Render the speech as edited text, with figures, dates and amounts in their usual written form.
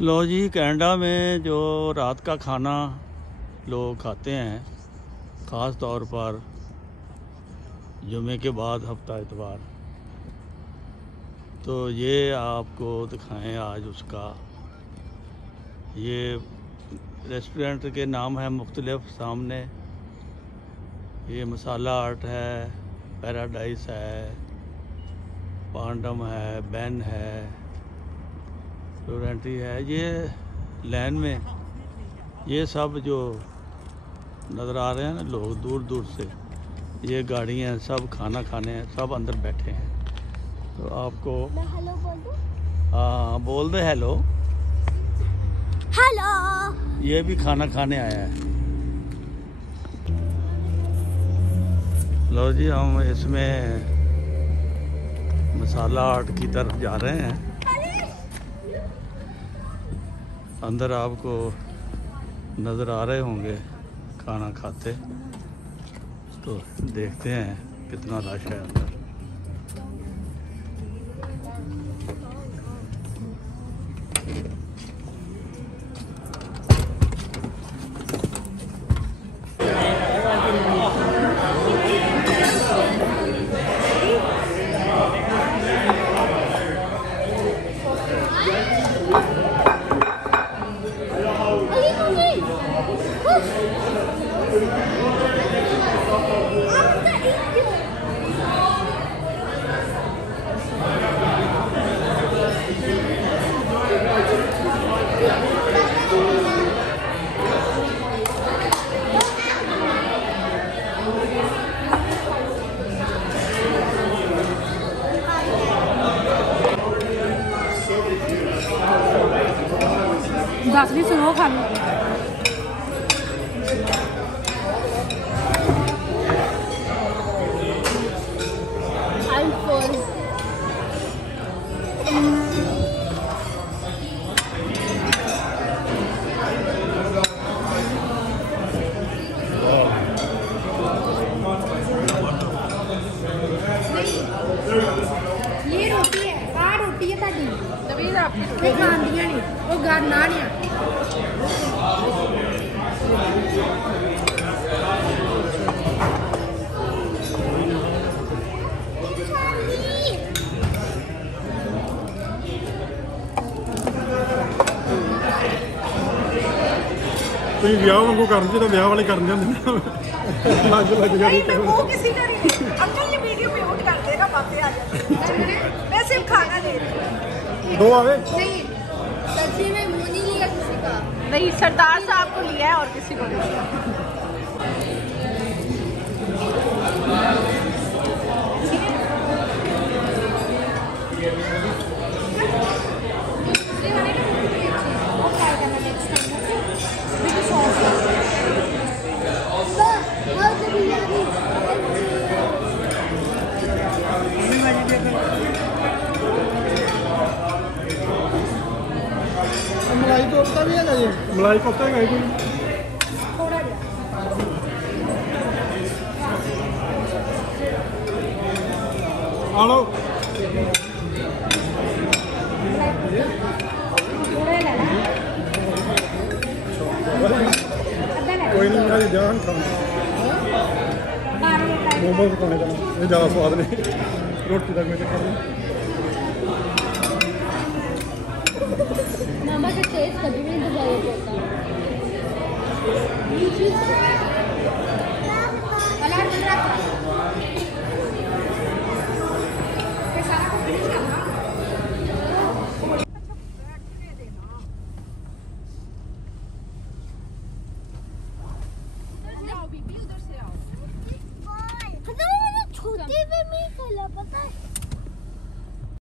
लो जी, Canada में जो रात का खाना लोग खाते हैं, ख़ास तौर पर जुमे के बाद हफ्ता इतवार, तो ये आपको दिखाएं आज उसका। ये रेस्टोरेंट के नाम है मुख्तलिफ सामने। ये मसाला आर्ट है, पैराडाइस है, पांडम है, बैन है, टोरेंटी है। ये लैन में ये सब जो नज़र आ रहे हैं ना, लोग दूर दूर से, ये गाड़ियाँ सब खाना खाने हैं, सब अंदर बैठे हैं। तो आपको हेलो बोल दो। हाँ, बोल दे हेलो। हेलो। ये भी खाना खाने आया है। लो जी, हम इसमें मसाला आर्ट की तरफ जा रहे हैं। अंदर आपको नज़र आ रहे होंगे खाना खाते, तो देखते हैं कितना रश है अंदर। दस भी सुनो खाना। ये रोटी है, आ रोटी है ताकि तभी आपकी खांदियां नहीं वो गाना नहीं। ਤੁਸੀਂ ਵਿਆਹ ਵਾਂਗੂ ਕਰਨ ਜਿਹੜਾ ਵਿਆਹ ਵਾਲੇ ਕਰਨ ਜਾਂਦੇ ਨੇ ਲੱਗ ਲੱਗ ਜਾਣੀ नहीं, वो किसी का नहीं। अंकल ये वीडियो पे म्यूट कर देगा, बातें आ जाती। मैं सिर्फ खाना दे रही हूँ। ਦੋ ਆਵੇ नहीं, सच्ची में मुंह नहीं लिया किसी का। नहीं, सरदार साहब को लिया है और किसी को नहीं लिया। ਮਲਾਈ ਕੋਫਤਾ ਵੀ ਹੈਗਾ ਜੀ। ਮਲਾਈ ਕੋਫਤਾ ਹੈਗਾ ਜੀ। ਆ ਲਓ। ਕੋਈ ਨਹੀਂ, ਮੇਰਾ ਜਾਨ ਖਾਂਦਾ ਮੋਮੋਸ ਖਾਣੇ ਦਾ ਇਹ ਜ਼ਿਆਦਾ ਸਵਾਦ ਨੇ। ਰੋਟੀ ਦਾ ਕੋਈ ਚੱਕਰ ਨਹੀਂ। मामा का टेस्ट कभी भी नहीं होता। छोटे में पता है।